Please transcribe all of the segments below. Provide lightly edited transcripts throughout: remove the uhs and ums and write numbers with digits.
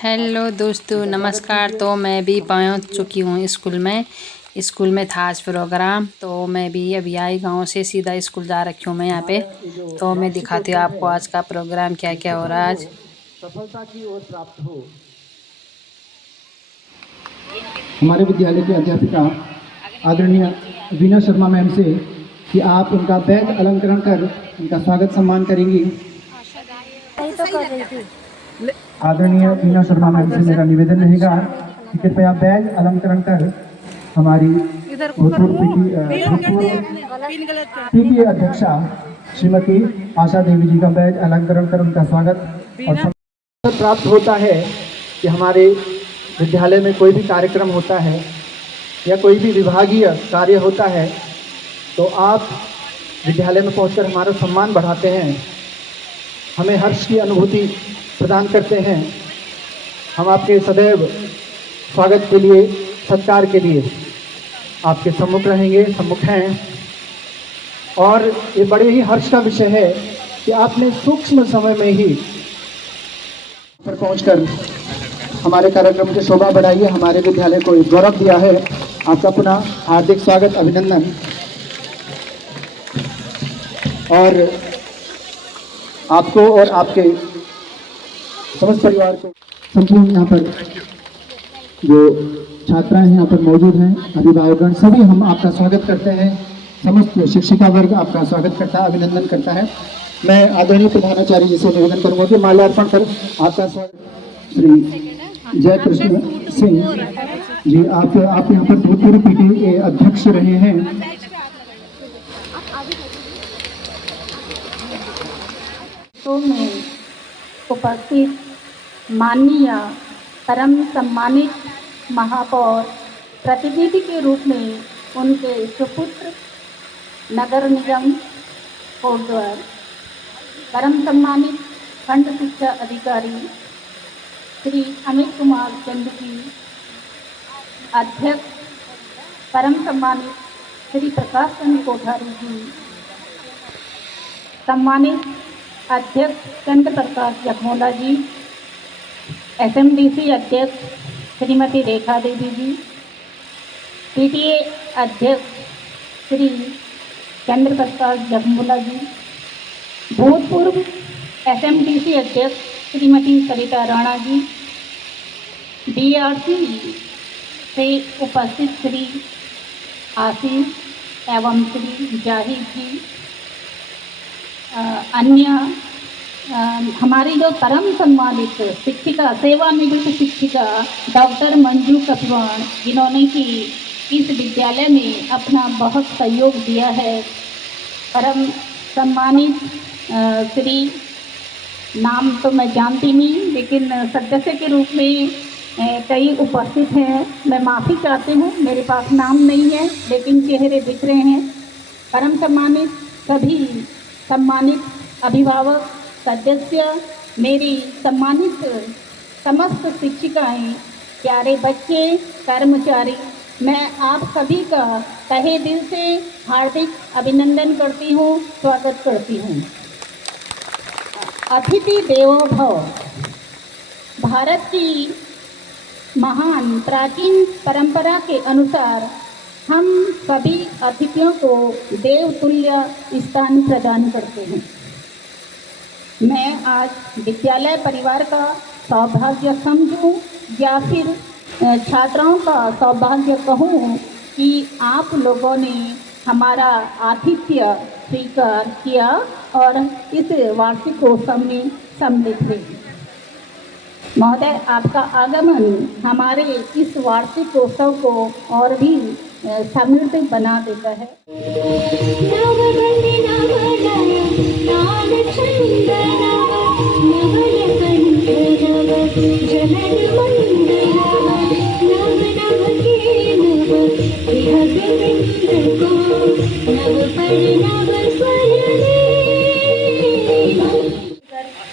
Hello दोस्तों, नमस्कार। तो मैं भी पहुंच चुकी हूँ स्कूल में था आज प्रोग्राम। तो मैं भी अभी आई गांव से, सीधा स्कूल जा रखी हूँ मैं यहाँ पे। तो मैं दिखाती हूँ आपको आज का प्रोग्राम क्या क्या हो रहा है आज। सफलता की ओर प्राप्त हो। हमारे विद्यालय की अध्यापिका आदरणीय वीना शर्मा मैम से कि आप उनका बैज अलंकरण कर उनका स्वागत सम्मान करेंगी। आदरणीय वीना शर्मा मैम से मेरा निवेदन रहेगा कि कृपया बैज अलंकरण कर हमारी भूतपूर्व पीटीए अध्यक्षा श्रीमती आशा देवी जी का बैज अलंकरण कर उनका स्वागत और सम्मान प्राप्त होता है कि हमारे विद्यालय में कोई भी कार्यक्रम होता है या कोई भी विभागीय कार्य होता है तो आप विद्यालय में पहुंचकर हमारा सम्मान बढ़ाते हैं, हमें हर्ष की अनुभूति प्रदान करते हैं। हम आपके सदैव स्वागत के लिए, सत्कार के लिए आपके सम्मुख रहेंगे, सम्मुख हैं। और ये बड़े ही हर्ष का विषय है कि आपने सूक्ष्म समय में ही पर पहुंचकर हमारे कार्यक्रम की शोभा बढ़ाई है, हमारे विद्यालय को गौरव दिया है। आपका पुनः हार्दिक स्वागत, अभिनंदन। और आपको और आपके समस्त परिवार को, संपूर्ण यहाँ पर जो छात्राएं यहाँ पर मौजूद हैं, अभिभावकगण, सभी हम आपका स्वागत करते हैं। समस्त शिक्षिका वर्ग आपका स्वागत करता है, अभिनंदन करता है। मैं आदरणीय प्रधानाचार्य जी से निवेदन करूंगा कि माल्यार्पण कर आपका स्वागत। श्री जय कृष्ण सिंह जी, आप यहाँ पर भूतपूर्व पीटीए अध्यक्ष रहे हैं। तो में उपस्थित माननीय परम सम्मानित महापौर प्रतिनिधि के रूप में उनके सुपुत्र नगर निगम कोटद्वार, परम सम्मानित खंड शिक्षा अधिकारी श्री अमित कुमार चंद जी, अध्यक्ष परम सम्मानित श्री प्रकाश चंद्र कोठारी जी, सम्मानित अध्यक्ष चंद्र प्रकाश जखमोला जी, एसएमडीसी अध्यक्ष श्रीमती रेखा देवी जी, पीटीए अध्यक्ष श्री चंद्र प्रकाश जखमोला जी, भूतपूर्व एसएमडीसी अध्यक्ष श्रीमती सरिता राणा जी, डीआरसी से उपस्थित श्री आशीष एवं श्री जाहिद जी, अन्य हमारी जो परम सम्मानित शिक्षिका, सेवानिवृत्त शिक्षिका डॉक्टर मंजू कपिवाण, जिन्होंने कि इस विद्यालय में अपना बहुत सहयोग दिया है। परम सम्मानित श्री, नाम तो मैं जानती नहीं, लेकिन सदस्य के रूप में कई उपस्थित हैं। मैं माफ़ी चाहती हूँ, मेरे पास नाम नहीं है लेकिन चेहरे दिख रहे हैं। परम सम्मानित सभी सम्मानित अभिभावक, सदस्य, मेरी सम्मानित समस्त शिक्षिकाएं, प्यारे बच्चे, कर्मचारी, मैं आप सभी का तहे दिल से हार्दिक अभिनंदन करती हूँ, स्वागत करती हूँ। अतिथि देवो भव, भारत की महान प्राचीन परंपरा के अनुसार हम सभी अतिथियों को देवतुल्य स्थान प्रदान करते हैं। मैं आज विद्यालय परिवार का सौभाग्य समझूं या फिर छात्राओं का सौभाग्य कहूं कि आप लोगों ने हमारा आतिथ्य स्वीकार किया और इस वार्षिकोत्सव में सम्मिलित हुए। महोदय, आपका आगमन हमारे इस वार्षिकोत्सव को और भी समृद्ध बना देता है।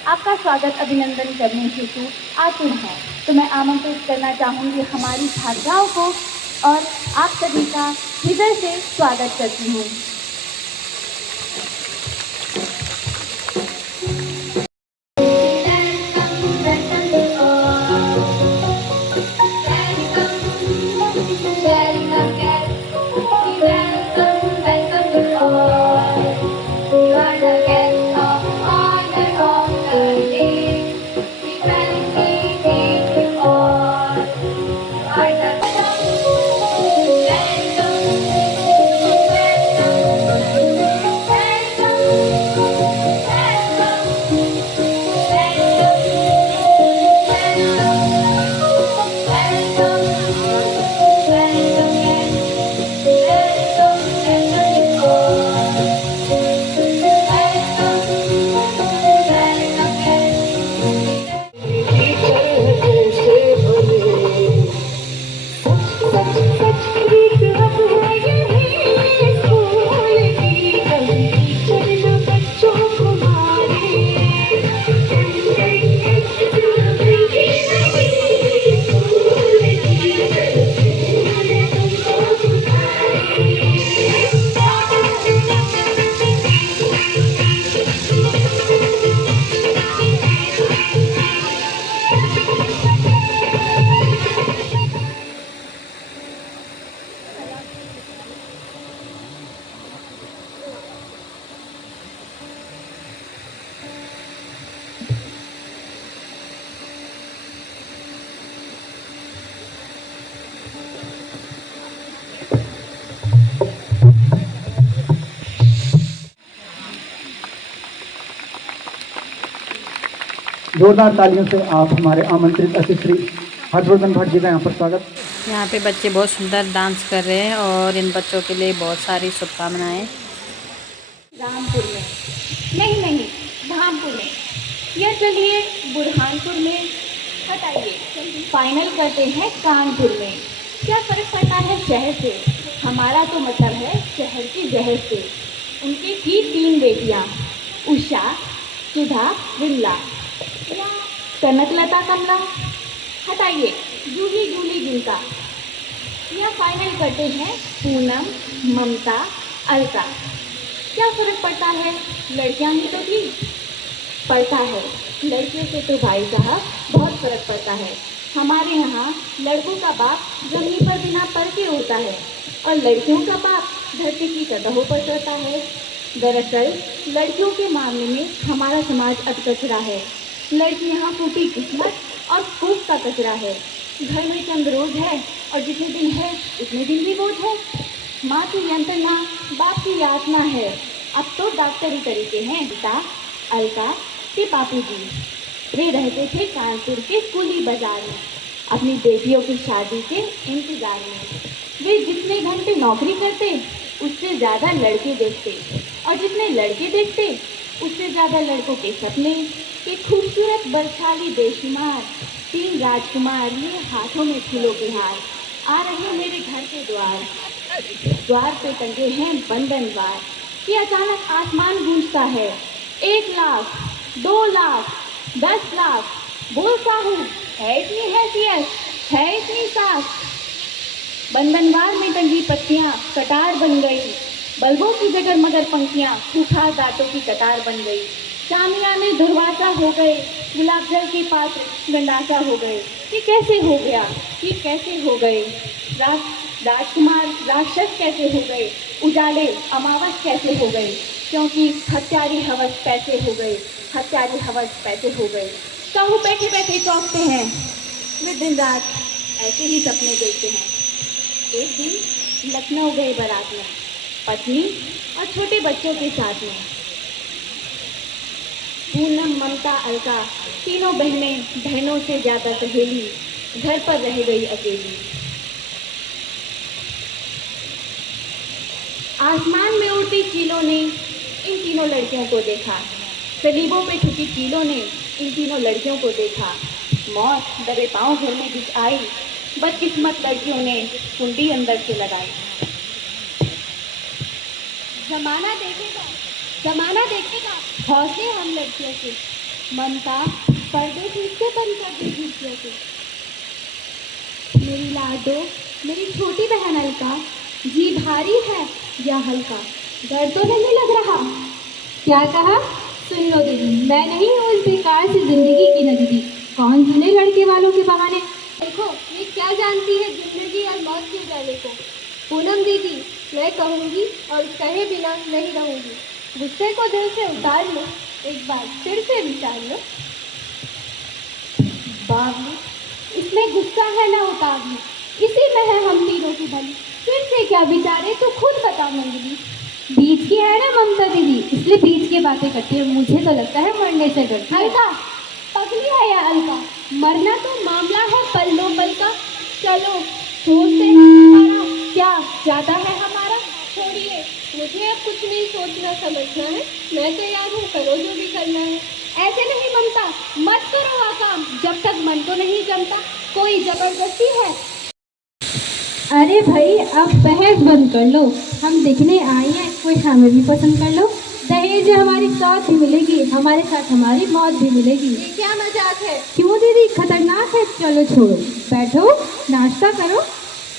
आपका स्वागत अभिनंदन करने हेतु आतुर है। तो मैं आमंत्रित करना चाहूँगी हमारी छात्राओं को और आप सभी का हृदय से स्वागत करती हूँ। जोरदार तालियों से आप हमारे आमंत्रित अतिथि श्री हर्षवर्धन भट्ट जी का यहाँ पर स्वागत। यहाँ पे बच्चे बहुत सुंदर डांस कर रहे हैं और इन बच्चों के लिए बहुत सारी शुभकामनाएं। रामपुर में नहीं नहीं धामपुर में, या चलिए बुरहानपुर में, हटाइए फाइनल करते हैं कानपुर में। क्या फर्क पड़ता है शहर से, हमारा तो मतलब है शहर की जहर से। उनकी थी 3 बेटियां, उषा, सुधा, विमला, या कनकलता, कमला, हटाइए जूही, जूली, जिनका। या फाइनल करते हैं पूनम, ममता, अलका। क्या फर्क पड़ता है, लड़कियां ही तो थी। पड़ता है, लड़कियों से तो भाई साहब बहुत फर्क पड़ता है। हमारे यहाँ लड़कों का बाप जमीन पर बिना पर के होता है और लड़कियों का बाप धरती की सतहों पर चढ़ता है। दरअसल लड़कियों के मामले में हमारा समाज अधकचरा है। लड़की यहाँ फूटी किस्मत और फूट का कचरा है। घर में चंद रोज है और जितने दिन है उतने दिन भी बोझ है। माँ की यंत्रणा, बाप की यातना है। अब तो डॉक्टरी तरीके हैं। पिता अलका के बापू जी, वे रहते थे कानपुर के कुली बाजार में अपनी बेटियों की शादी के इंतजार में। वे जितने घंटे नौकरी करते उससे ज़्यादा लड़के देखते और जितने लड़के देखते उससे ज़्यादा लड़कों के सपने के खूबसूरत बरछाली बेशुमार 3 राजकुमार लिए हाथों में फूलों के हार आ रहे मेरे घर के द्वार पे टंगे हैं बंधनवार। कि अचानक आसमान गूंजता है 1 लाख, 2 लाख, 10 लाख, बोल साहू है इतनी हैसियत, है इतनी सास। बंधनवार में टंगी पत्तियां कटार बन गई, बल्बों की जगह मगर पंखियां सूखा दांतों की कतार बन गई। चामिया में दुर्वासा हो गए, गुलाब जल के पात्र गंडासा हो गए। ये कैसे हो गया, ये कैसे हो गए। राजकुमार राक्षस कैसे हो गए, उजाले अमावस कैसे हो गए। क्योंकि हत्यारी हवस पैसे हो गए, हत्यारी हवस पैसे हो गए। साहू बैठे बैठे चौंकते हैं, वे दिन रात ऐसे ही सपने देखते हैं। एक दिन लखनऊ गए बारात में, पत्नी और छोटे बच्चों के साथ में। पूनम, ममता, अलका तीनों बहनों से ज़्यादा सहेली घर पर रह गई अकेली। आसमान में उड़ती चीलों ने इन तीनों लड़कियों को देखा, सलीबों पे ठुकी चीलों ने इन तीनों लड़कियों को देखा। मौत दबे पांव घर में घुस आई, बदकिस्मत लड़कियों ने कुंडी अंदर से लगाई। जमाना देखेगा, जमाना देखेगा हौसले हम लड़कियों के। ममता पर्दे खींचते बंद कर दे खिड़कियों के। मेरी लाडो, मेरी छोटी बहन अलका, जी भारी है या हल्का, डर तो नहीं लग रहा। क्या कहा, सुन लो दीदी, मैं नहीं हूँ इस बेकार से जिंदगी की नदी। कौन सुने लड़के वालों के बहाने। देखो ये क्या जानती है जिंदगी और मौत के उजाले को। पूनम दीदी, मैं कहूँगी और कहे बिना नहीं रहूँगी। गुस्से को दिल से उतार लो, एक बार फिर से विचार लो। बाबू, इसमें गुस्सा है ना उतावली, इसी में है हम तीनों की भली। फिर से क्या विचारे तो खुद बता मंगली। बीच की है ना ममता दीदी, इसलिए बीच की बातें करती है। मुझे तो लगता है मरने से डरती है। अलका पगली है या अलका, मरना तो मामला है पल दो पल का। चलो सोचते हैं हमारा क्या जाता है हमारा। छोड़िए, मुझे अब कुछ नहीं सोचना समझना है। मैं तैयार हूँ, करो जो भी करना है। ऐसे नहीं ममता, मत करो आकाम, जब तक मन को नहीं जमता। कोई जबरदस्ती है। अरे भाई अब बहस बंद कर लो, हम देखने आई हैं, कोई हमें भी पसंद कर लो। दहेज हमारी साथ भी मिलेगी, हमारे साथ हमारी मौत भी मिलेगी। ये क्या मजाक है। क्यों दीदी, खतरनाक है। चलो छोड़ो, बैठो नाश्ता करो,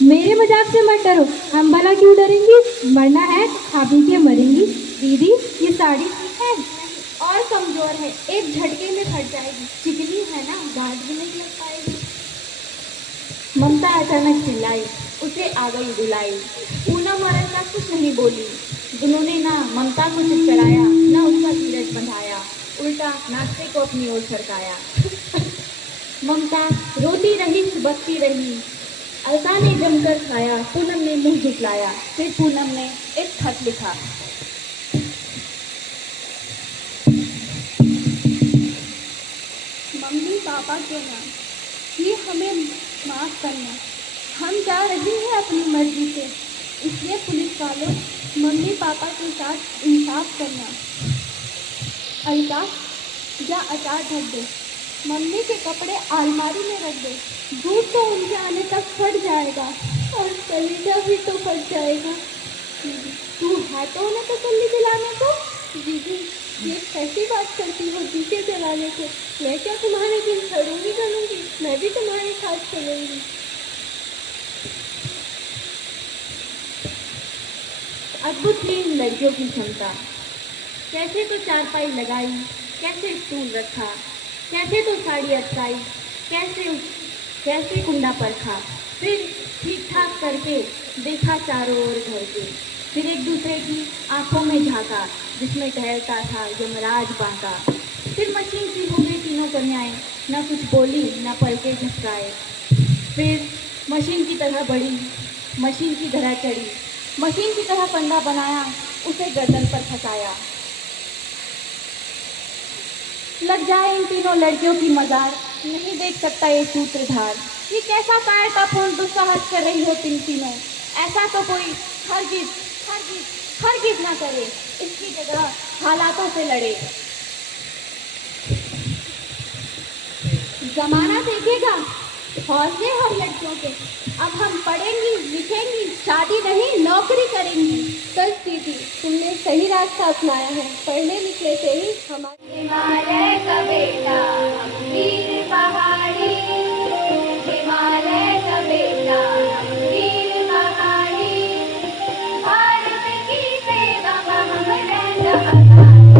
मेरे मजाक से मत डरो। हम भला क्यों डरेंगी, मरना है खा पी के मरेंगी। दीदी ये साड़ी ठीक है और कमजोर है, एक झटके में फट जाएगी। चिकनी है ना, गांठ भी नहीं लग पाएगी। ममता अचानक चिल्लाई, उसे आ गई रुलाई। पूनम और अलका कुछ नहीं बोली। दोनों ने ना ममता को चुप कराया, ना उसका धीरज बंधाया, उल्टा नाश्ते को अपनी ओर सरकाया। ममता रोती रही, सुबकती रही, अलका ने जमकर खाया, पूनम ने मुंह झुकलाया। फिर पूनम ने एक खत लिखा। मम्मी पापा के नाम, ये हमें माफ करना। हम जा रहे हैं अपनी मर्जी से, इसलिए पुलिस वालों मम्मी पापा के साथ इंसाफ करना। अलका, जा अचार ढक दे, मम्मी के कपड़े अलमारी में रख दे। दूध तो उनके आने तक फट जाएगा और कलीजा भी तो फट जाएगा। तू है तो उन्हें तसल्ली दिलाने को। दीदी, ये कैसी बात करती हो दिखे जलाने को। मैं क्या तुम्हारे दिन खड़ूंगी चलूंगी, मैं भी तुम्हारे साथ चलूंगी। अद्भुत थी इन लड़कियों की क्षमता। कैसे तो चारपाई लगाई, कैसे स्टूल रखा, कैसे तो साड़ी अटकाई, कैसे कुंडा परखा। फिर ठीक ठाक करके देखा चारों ओर घर के। फिर एक दूसरे की आंखों में झांका, जिसमें टहलता था यमराज बांका। फिर मशीन सी हो गई तीनों कन्याएं, न कुछ बोली न पलके झपकाए। फिर मशीन की तरह बढ़ी, मशीन की तरह चढ़ी, मशीन की तरह फंदा बनाया, उसे गर्दन पर फंसाया। लग जाए इन तीनों लड़कियों की मजार, नहीं देख सकता ये सूत्रधार। ये कैसा कायरतापूर्ण दुस्साहस कर रही हो तुम तीनों। ऐसा तो कोई हरगिज ना करे, इसकी जगह हालातों से लड़े। जमाना देखेगा हौसले हम लड़कियों के। अब हम पढ़ेंगी लिखेंगी, शादी नहीं नौकरी करेंगी। सच दीदी, तुमने सही रास्ता अपनाया है। पढ़ने लिखने से ही हमारे हिमालय का बेटा वीर पहाड़ी, हिमालय का बेटा वीर पहाड़ी, भारत की सेवा में हम रहना अखाड़ी, भारत की सेवा में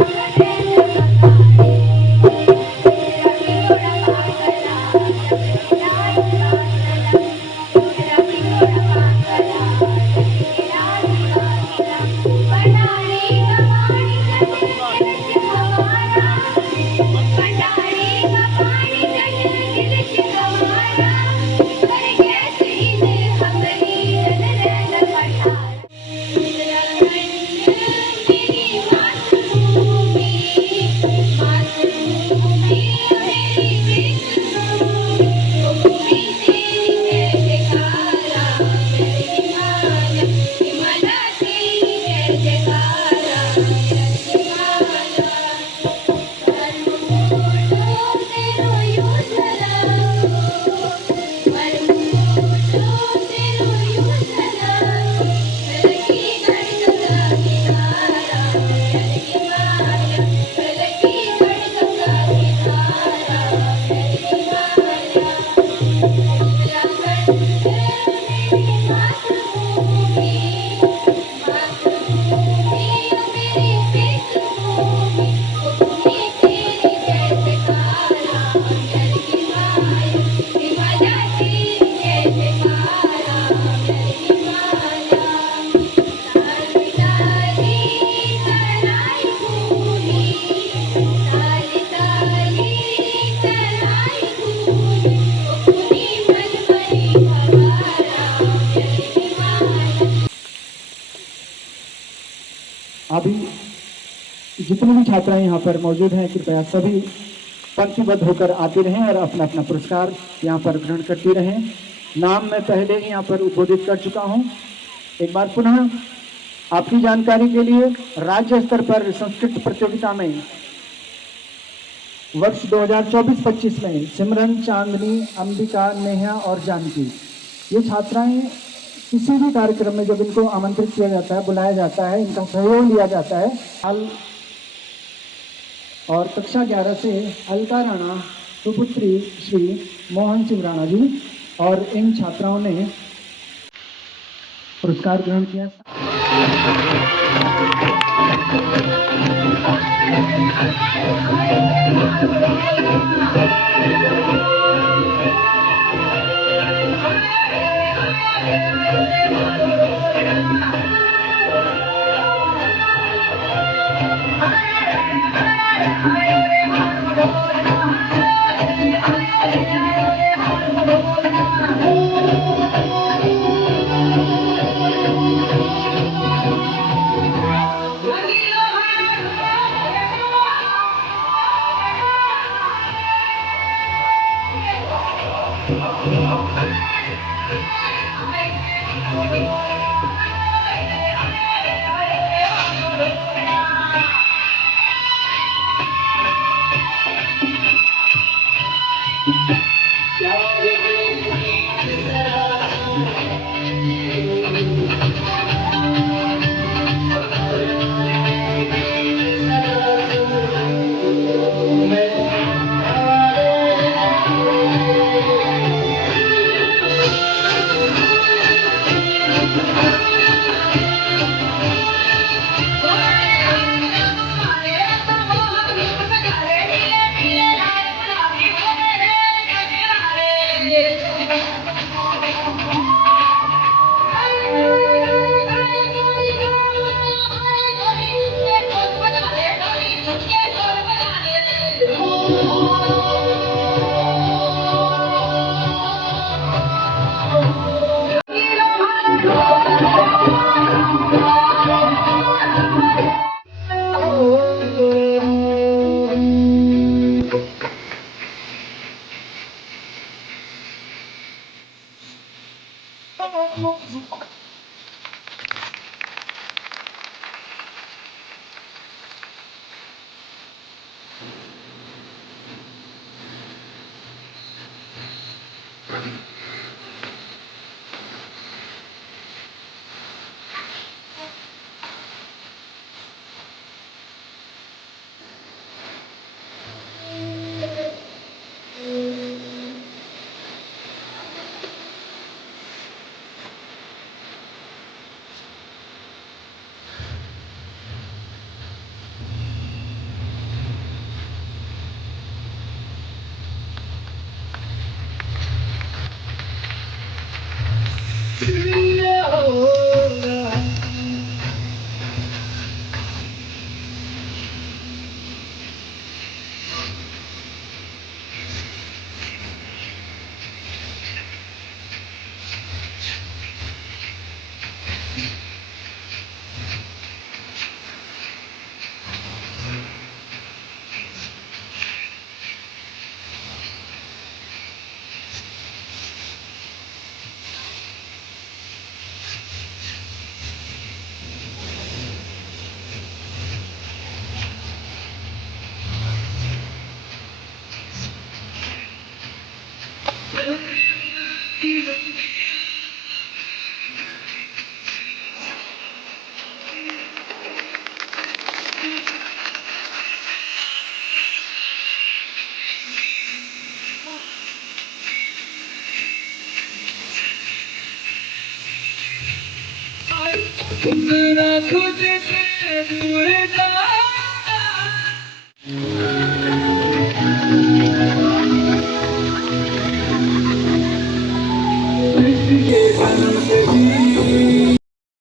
हम रहना अखाड़ी। रवि घोड़ा पागला, राज पागला, रवि घोड़ा पागला, राज पागला, पटारी का पानी जल गिलच हमारा, पटारी का पानी जल गिलच हमारा, पर कैसे इन हमरी जन रैन पठार। उत्तराखंड मेरी मातृभूमि, मातृभूमि मेरी पितृभूमि, ओ भूमि तेरी जय जयकारा, मेरे हिमालय, हिमालय तेरी जय जयकारा, मेरे हिमालय। मरमुटो तेरो युद्धला, मरमुटो तेरो युद्धला, लड़की गढ़गंगा किनारा, मेरे हिमालय, लड़की गढ़गंगा किनारा, मेरे हिमालय। उत्तराखंड मेरी मातृभूमि, मातृभूमि मेरी पितृभूमि, ओ भूमि तेरी जय जयकारा, मेरे हिमालय, हिमालय तेरी जय जयकारा, मेरे हिमालय। लाली लाली तराई भूमि, लाली लाली तराई भूमि, ओ भूमि मलमली हमारा, मेरे हिमालय। अभी जितनी भी छात्राएं यहाँ पर मौजूद हैं, कृपया सभी पंक्तिबद्ध होकर आते रहें और अपना अपना पुरस्कार यहाँ पर ग्रहण करते रहें। नाम मैं पहले ही यहाँ पर उद्बोधित कर चुका हूँ। एक बार पुनः आपकी जानकारी के लिए, राज्य स्तर पर संस्कृत प्रतियोगिता में वर्ष 2024-25 में सिमरन, चांदनी, अंबिका, नेहा और जानकी, ये छात्राएं किसी भी कार्यक्रम में जब इनको आमंत्रित किया जाता है, बुलाया जाता है, इनका सहयोग लिया जाता है। और कक्षा 11 से अलका राणा, सुपुत्री श्री मोहन सिंह राणा जी, और इन छात्राओं ने पुरस्कार ग्रहण किया।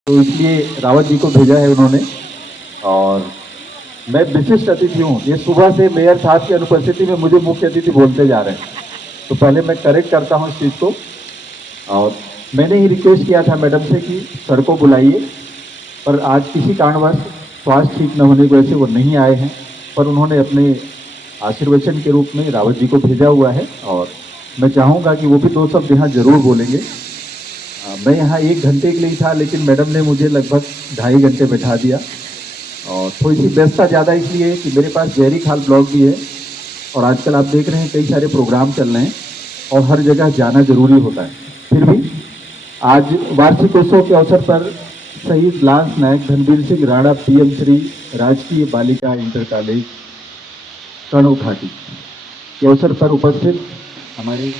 तो इसलिए रावत जी को भेजा है उन्होंने। और मैं विशिष्ट अतिथि हूँ, ये सुबह से मेयर साहब की अनुपस्थिति में मुझे मुख्य अतिथि बोलते जा रहे हैं, तो पहले मैं करेक्ट करता हूँ इस चीज़ को। और मैंने ही रिक्वेस्ट किया था मैडम से कि सर को बुलाइए, पर आज किसी कारणवश स्वास्थ्य ठीक न होने की वजह से वो नहीं आए हैं, पर उन्होंने अपने आशीर्वचन के रूप में रावत जी को भेजा हुआ है। और मैं चाहूँगा कि वो भी दो शब्द यहाँ जरूर बोलेंगे। मैं यहाँ 1 घंटे के लिए था, लेकिन मैडम ने मुझे लगभग 2.5 घंटे बैठा दिया। और थोड़ी सी व्यस्तता ज़्यादा इसलिए कि मेरे पास जहरी खाल ब्लॉक भी है, और आजकल आप देख रहे हैं कई सारे प्रोग्राम चल रहे हैं और हर जगह जाना जरूरी होता है। फिर भी आज वार्षिकोत्सव के अवसर पर शहीद लांस नायक धनवीर सिंह राणा पीएम श्री राजकीय बालिका इंटर कॉलेज कणो घाटी के अवसर पर उपस्थित हमारे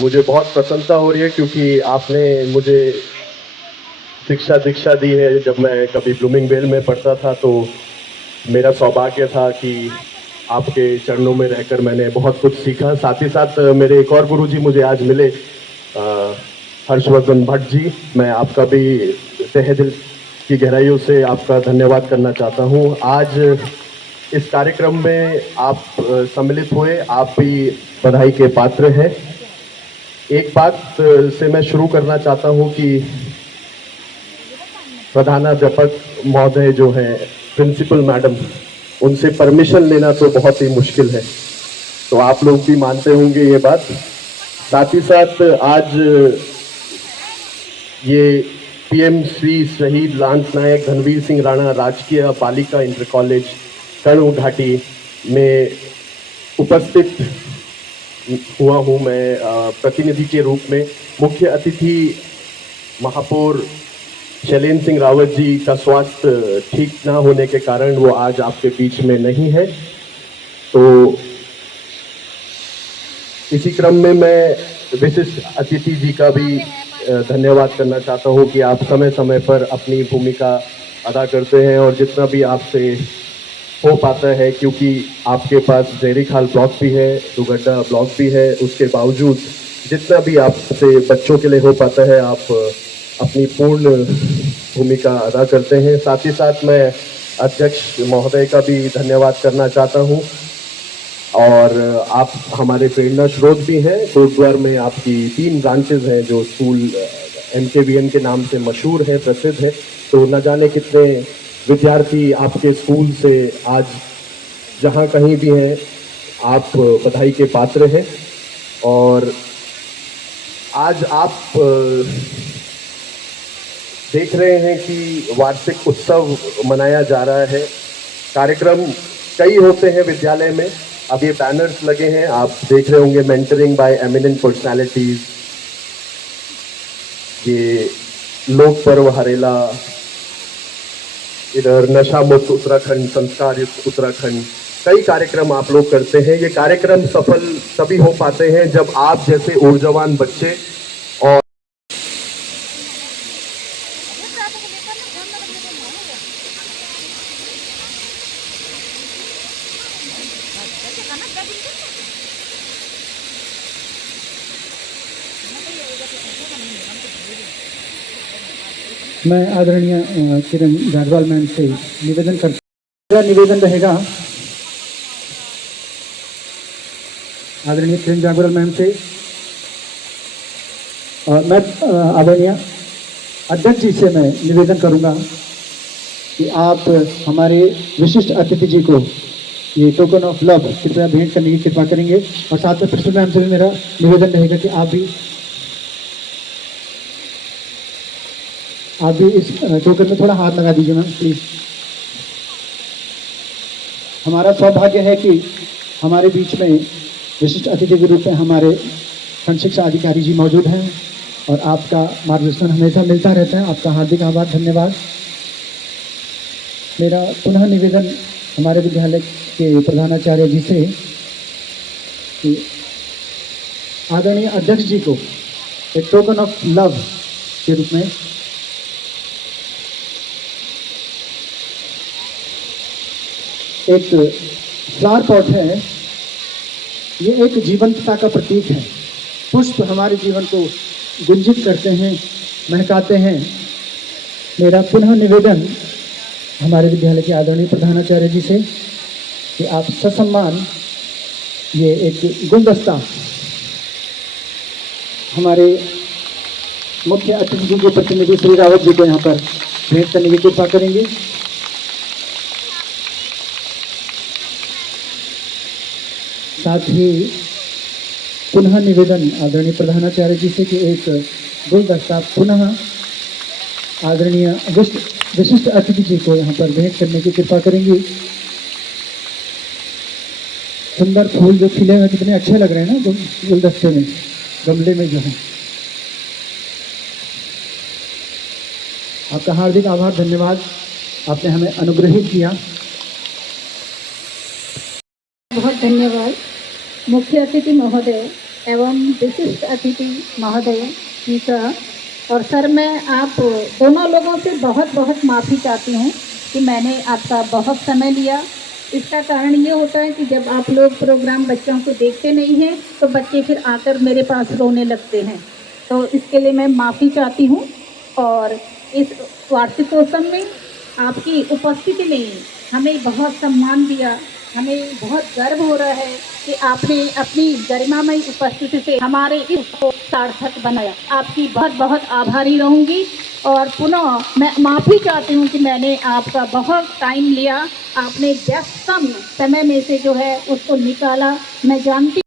मुझे बहुत प्रसन्नता हो रही है क्योंकि आपने मुझे शिक्षा दीक्षा दी है। जब मैं कभी ब्लूमिंगवेल में पढ़ता था तो मेरा सौभाग्य था कि आपके चरणों में रहकर मैंने बहुत कुछ सीखा। साथ ही साथ मेरे एक और गुरुजी मुझे आज मिले, हर्षवर्धन भट्ट जी। मैं आपका भी तहे दिल की गहराइयों से आपका धन्यवाद करना चाहता हूँ। आज इस कार्यक्रम में आप सम्मिलित हुए, आप भी बधाई के पात्र हैं। एक बात से मैं शुरू करना चाहता हूँ कि प्रधानाध्यापक महोदय जो हैं, प्रिंसिपल मैडम, उनसे परमिशन लेना तो बहुत ही मुश्किल है, तो आप लोग भी मानते होंगे ये बात। साथ ही साथ आज ये पीएम श्री शहीद लांस नायक धनवीर सिंह राणा राजकीय बालिका इंटर कॉलेज कर्ण घाटी में उपस्थित हुआ हूँ मैं प्रतिनिधि के रूप में। मुख्य अतिथि महापौर शैलेंद्र सिंह रावत जी का स्वास्थ्य ठीक ना होने के कारण वो आज आपके बीच में नहीं है, तो इसी क्रम में मैं विशिष्ट अतिथि जी का भी धन्यवाद करना चाहता हूँ कि आप समय समय पर अपनी भूमिका अदा करते हैं और जितना भी आपसे हो पाता है, क्योंकि आपके पास जयरीखाल ब्लॉक भी है, दुगड्डा ब्लॉक भी है, उसके बावजूद जितना भी आपसे बच्चों के लिए हो पाता है आप अपनी पूर्ण भूमिका अदा करते हैं। साथ ही साथ मैं अध्यक्ष महोदय का भी धन्यवाद करना चाहता हूं और आप हमारे प्रेरणा स्रोत भी हैं। कोटद्वार में आपकी 3 ब्रांचेज हैं जो स्कूल MKVN के नाम से मशहूर है, प्रसिद्ध है, तो न जाने कितने विद्यार्थी आपके स्कूल से आज जहां कहीं भी हैं आप बधाई के पात्र हैं। और आज आप देख रहे हैं कि वार्षिक उत्सव मनाया जा रहा है। कार्यक्रम कई होते हैं विद्यालय में। अब ये बैनर्स लगे हैं, आप देख रहे होंगे, मेंटरिंग बाय एमिनेंट पर्सनालिटीज, ये लोक पर्व हरेला, इधर नशा मुक्त उत्तराखंड, संस्कार युक्त उत्तराखंड, कई कार्यक्रम आप लोग करते हैं। ये कार्यक्रम सफल तभी हो पाते हैं जब आप जैसे ऊर्जावान बच्चे और मैं आदरणीय किरण जागवाल मैम से निवेदन करता हूँ। मेरा निवेदन रहेगा आदरणीय किरण जागवाल मैम से, मैं आदरणीय अध्यक्ष जी से मैं निवेदन करूंगा कि आप हमारे विशिष्ट अतिथि जी को ये टोकन ऑफ लव कृपया भेंट करने की कृपा करेंगे। और साथ में प्रिंसिपल मैम से भी मेरा निवेदन रहेगा कि आप भी इस टोकन में थोड़ा हाथ लगा दीजिए मैम प्लीज। हमारा सौभाग्य है कि हमारे बीच में विशिष्ट अतिथि के रूप में हमारे खंड शिक्षा अधिकारी जी मौजूद हैं और आपका मार्गदर्शन हमेशा मिलता रहता है। आपका हार्दिक आभार, धन्यवाद। मेरा पुनः निवेदन हमारे विद्यालय के प्रधानाचार्य जी से कि आदरणीय अध्यक्ष जी को एक टोकन ऑफ लव के रूप में एक फ्लावर पॉट है, ये एक जीवंतता का प्रतीक है। पुष्प हमारे जीवन को गुंजित करते हैं, महकाते हैं। मेरा पुनः निवेदन हमारे विद्यालय के आदरणीय प्रधानाचार्य जी से कि आप ससम्मान ये एक गुलदस्ता हमारे मुख्य अतिथि जी के प्रतिनिधि श्री रावत जी को यहाँ पर भेंट करने की कृपा करेंगे। साथ ही पुनः निवेदन आदरणीय प्रधानाचार्य जी से कि एक गुलदस्ता पुनः आदरणीय विशिष्ट अतिथि जी को यहाँ पर भेंट करने की कृपा करेंगी। सुंदर फूल जो खिले हुए कितने अच्छे लग रहे हैं ना गुलदस्ते में, गमले में जो है। आपका हार्दिक आभार, धन्यवाद, आपने हमें अनुग्रहित किया। बहुत धन्यवाद मुख्य अतिथि महोदय एवं विशिष्ट अतिथि महोदय जी का। और सर, मैं आप दोनों लोगों से बहुत बहुत माफ़ी चाहती हूँ कि मैंने आपका बहुत समय लिया। इसका कारण ये होता है कि जब आप लोग प्रोग्राम बच्चों को देखते नहीं हैं तो बच्चे फिर आकर मेरे पास रोने लगते हैं, तो इसके लिए मैं माफ़ी चाहती हूँ। और इस वार्षिकोत्सव में आपकी उपस्थिति ने हमें बहुत सम्मान दिया। हमें बहुत गर्व हो रहा है कि आपने अपनी गरिमामयी उपस्थिति से हमारे इसको सार्थक बनाया। आपकी बहुत बहुत आभारी रहूँगी। और पुनः मैं माफ़ी चाहती हूँ कि मैंने आपका बहुत टाइम लिया। आपने व्यस्तम समय में से जो है उसको निकाला। मैं जानती